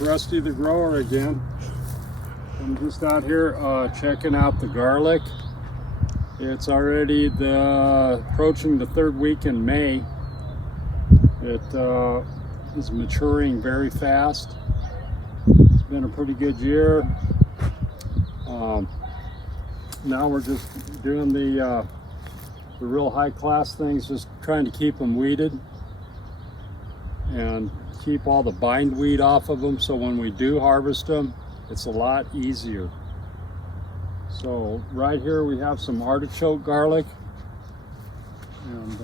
It's Rusty the Grower again. I'm just out here checking out the garlic. It's already approaching the third week in May. It is maturing very fast. It's been a pretty good year. Now we're just doing the real high class things, just trying to keep them weeded and keep all the bindweed off of them, so when we do harvest them, it's a lot easier. So right here we have some artichoke garlic, and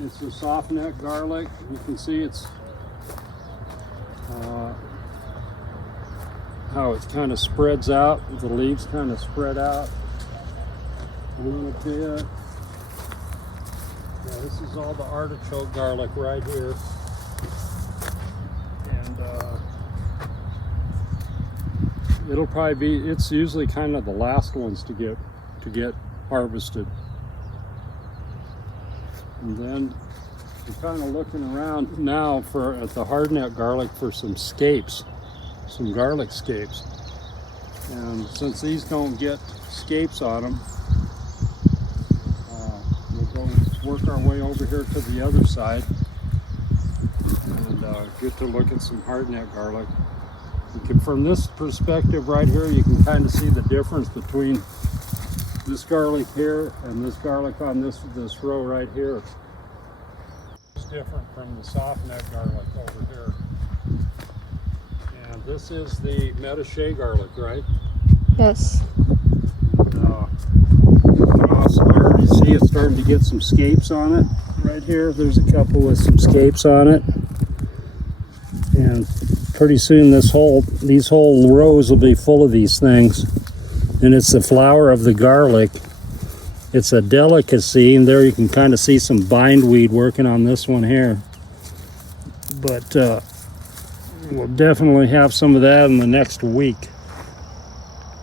it's a soft neck garlic. You can see it's how it kind of spreads out. The leaves kind of spread out a little bit. Yeah, this is all the artichoke garlic right here, and it'll probably be. It's usually kind of the last ones to get harvested, and then we're kind of looking around now at the hardneck garlic for some scapes, some garlic scapes, and since these don't get scapes on them, we'll go work our way over here to the other side and get to look at some hardneck garlic. From this perspective right here, you can kind of see the difference between this garlic here and this garlic on this row right here. It's different from the soft neck garlic over here. And this is the Metache garlic, right? Yes. You can also already see it's starting to get some scapes on it right here. There's a couple with some scapes on it, and pretty soon these whole rows will be full of these things. And it's the flower of the garlic. It's a delicacy, and there you can kind of see some bindweed working on this one here, but we'll definitely have some of that in the next week.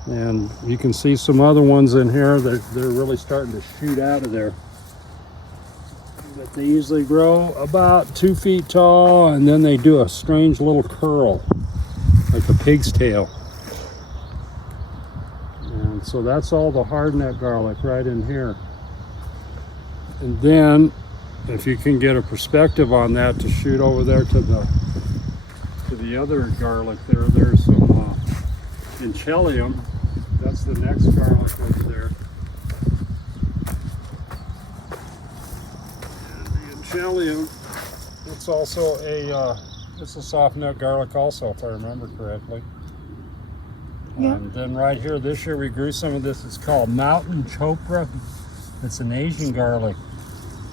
And you can see some other ones in here that they're really starting to shoot out of there. But they usually grow about 2 feet tall, and then they do a strange little curl, like a pig's tail. And so that's all the hardneck garlic right in here. And then, if you can get a perspective on that, to shoot over there to the other garlic there, there's some Allium. That's the next garlic over there. And the Allium, it's also it's a soft neck garlic also, if I remember correctly. Yeah. And then right here, this year we grew some of this. It's called Mountain Chopra. It's an Asian garlic,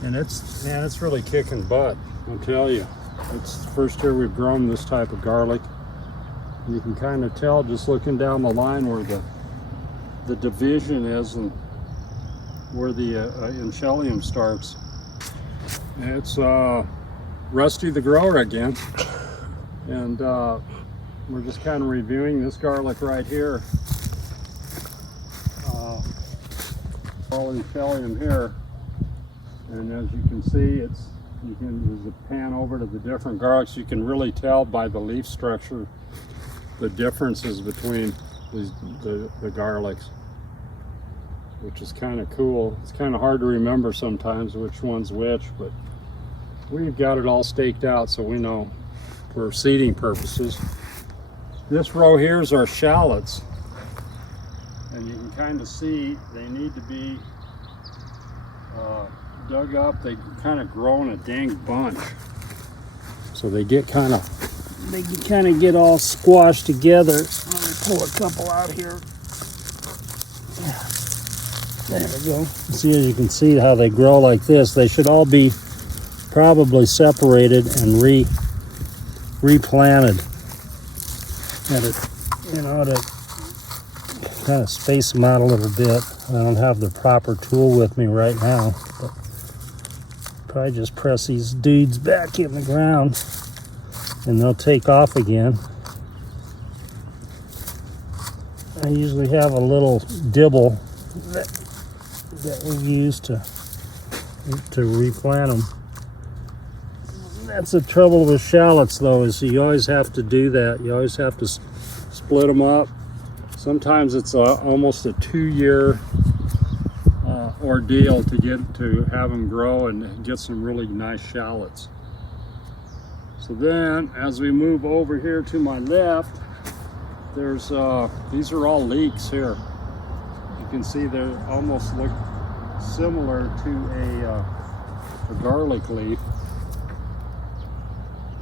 and it's really kicking butt, I'll tell you. It's the first year we've grown this type of garlic. And you can kind of tell just looking down the line where the division is and where the Allium starts. And it's Rusty the Grower again, and we're just kind of reviewing this garlic right here. All Allium here, and as you can see, there's a pan over to the different garlics. You can really tell by the leaf structure the differences between the garlics, which is kind of cool. It's kind of hard to remember sometimes which one's which, but we've got it all staked out so we know for seeding purposes. This row here is our shallots, and you can kind of see they need to be dug up. They kind of grow in a dang bunch, so they kind of get all squashed together. Let me pull a couple out here. There we go. See, as you can see how they grow like this. They should all be probably separated and replanted. To kind of space them out a little bit. I don't have the proper tool with me right now, but probably just press these dudes back in the ground and they'll take off again. I usually have a little dibble that we use to replant them. That's the trouble with shallots, though, is you always have to do that. You always have to split them up. Sometimes it's almost a 2-year ordeal to have them grow and get some really nice shallots. So then, as we move over here to my left, there's these are all leeks here. You can see they almost look similar to a garlic leaf,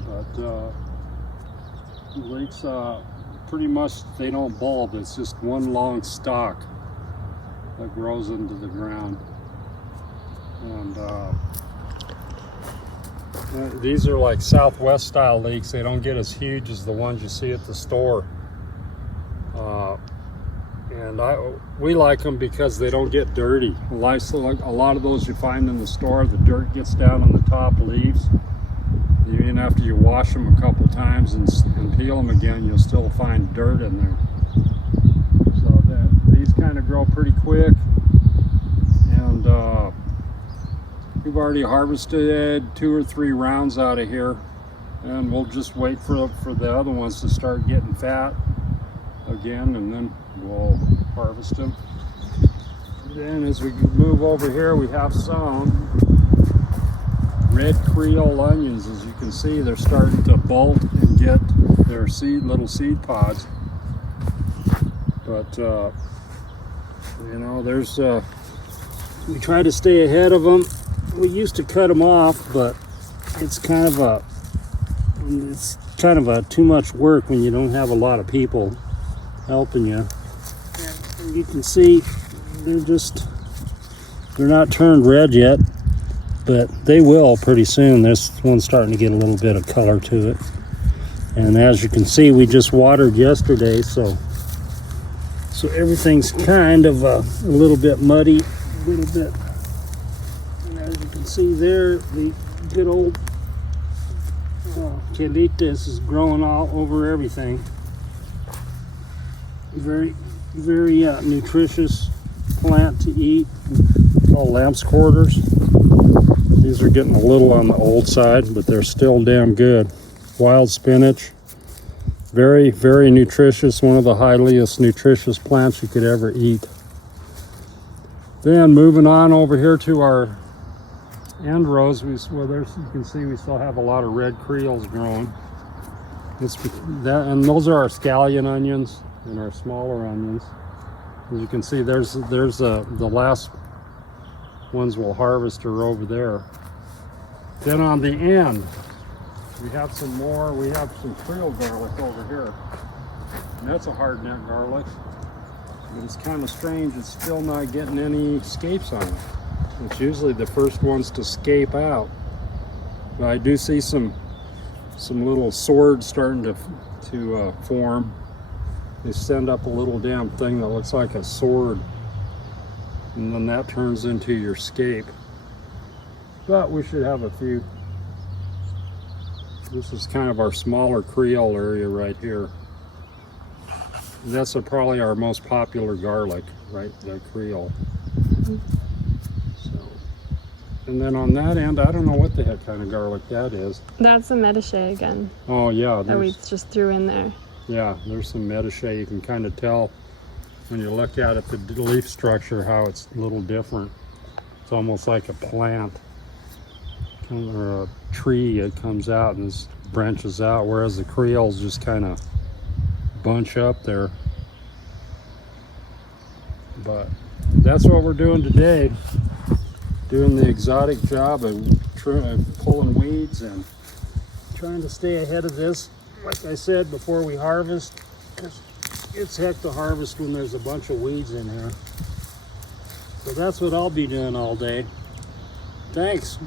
but leeks pretty much they don't bulb. It's just one long stalk that grows into the ground, and these are like Southwest style leeks. They don't get as huge as the ones you see at the store. And we like them because they don't get dirty. A lot of those you find in the store, the dirt gets down on the top leaves. Even after you wash them a couple times and peel them again, you'll still find dirt in there. So these kind of grow pretty quick. And we've already harvested 2 or 3 rounds out of here. And we'll just wait for the other ones to start getting fat again, and then we'll harvest them. Then as we move over here, we have some red Creole onions. As you can see, they're starting to bolt and get their little seed pods. But you know, we try to stay ahead of them. We used to cut them off, but it's kind of a too much work when you don't have a lot of people helping you. And you can see they're not turned red yet, but they will pretty soon. This one's starting to get a little bit of color to it. And as you can see, we just watered yesterday, so everything's kind of a little bit muddy, a little bit. And as you can see there, the good old Calitas is growing all over everything. Very, very nutritious plant to eat. Called lamb's quarters. These are getting a little on the old side, but they're still damn good. Wild spinach. Very, very nutritious. One of the highest nutritious plants you could ever eat. Then moving on over here to our end rows, you can see we still have a lot of red creoles growing. And those are our scallion onions and our smaller onions. As you can see, there's the last ones we'll harvest are over there. Then on the end, we have some more. We have some Creole garlic over here, and that's a hard neck garlic. But it's kind of strange. It's still not getting any scapes on it. It's usually the first ones to scape out. But I do see some little swords starting to form. They send up a little damn thing that looks like a sword, and then that turns into your scape. But we should have a few. This is kind of our smaller Creole area right here. And that's probably our most popular garlic, right? The Creole. So, and then on that end, I don't know what the heck kind of garlic that is. That's a mediche again. Oh yeah, that we just threw in there. Yeah, there's some mediche. You can kind of tell when you look at it, the leaf structure, how it's a little different. It's almost like a plant or a tree. It comes out and it branches out, whereas the Creoles just kind of bunch up there. But that's what we're doing today. Doing the exotic job of pulling weeds and trying to stay ahead of this. Like I said, before we harvest, it's heck to harvest when there's a bunch of weeds in here. So that's what I'll be doing all day. Thanks.